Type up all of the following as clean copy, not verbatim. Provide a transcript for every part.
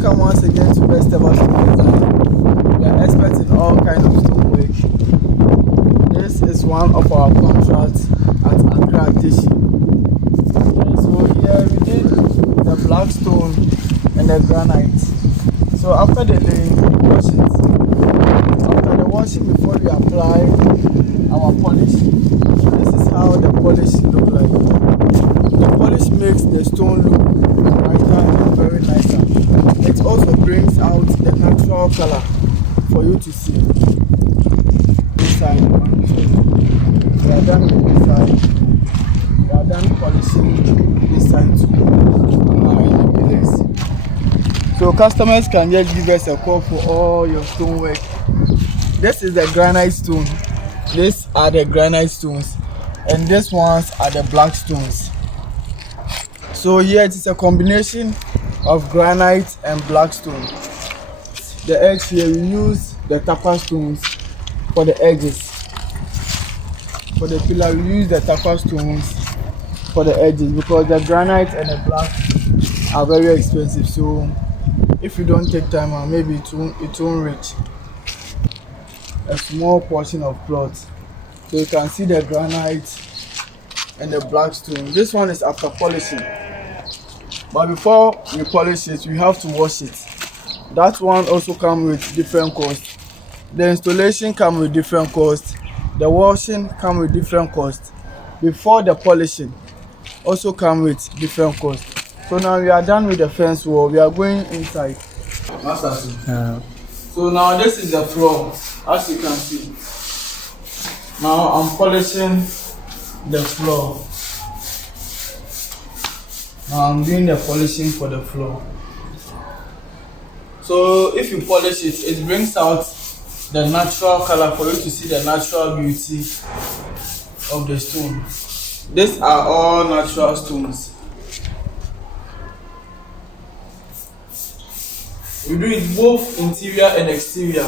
Welcome once again to Best Ever Stone Design. We are experts in all kinds of stonework. This is one of our contracts at Accra Dishi. So here we did the black stone and the granite. So after the laying, we wash it. After the washing, before we apply our polish, this is how the polish look like. The polish makes the stone look brighter and very nicer. It also brings out the natural color for you to see. This side, we are done with this side. We are done polishing this side too. So customers can just give us a call for all your stonework. This is the granite stone. These are the granite stones, and these ones are the black stones. So here it is a combination of granite and black stone. The edge here we use the tapa stones for the edges. For the pillar we use the tapa stones for the edges because the granite and the black are very expensive. So if you don't take time, maybe it won't reach a small portion of cloth. So you can see the granite and the black stone. This one is after polishing. But before we polish it, we have to wash it. That one also comes with different costs. The installation comes with different costs. The washing comes with different costs. Before the polishing also comes with different costs. So now we are done with the fence wall. We are going inside. So now this is the floor, as you can see. Now I'm polishing the floor. Now I'm doing the polishing for the floor. So if you polish it, it brings out the natural color for you to see the natural beauty of the stone. These are all natural stones. We do it both interior and exterior,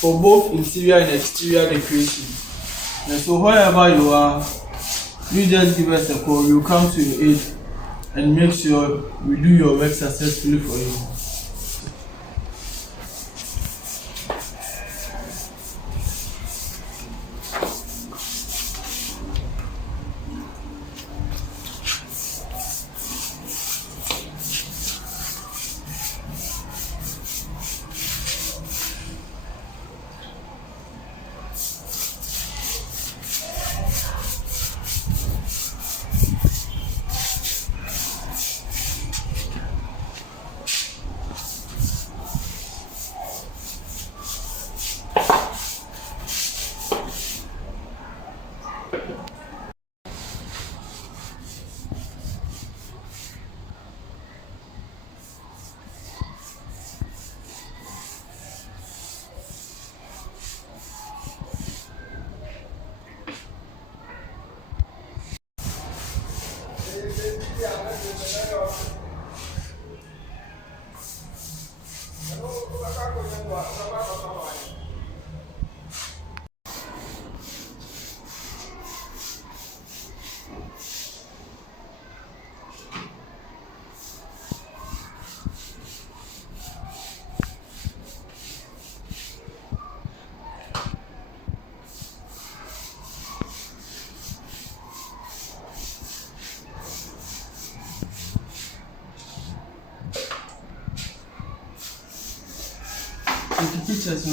for both interior and exterior decoration. And so wherever you are, you just give us a call. We'll come to your aid and make sure we do your work successfully for you. Pictures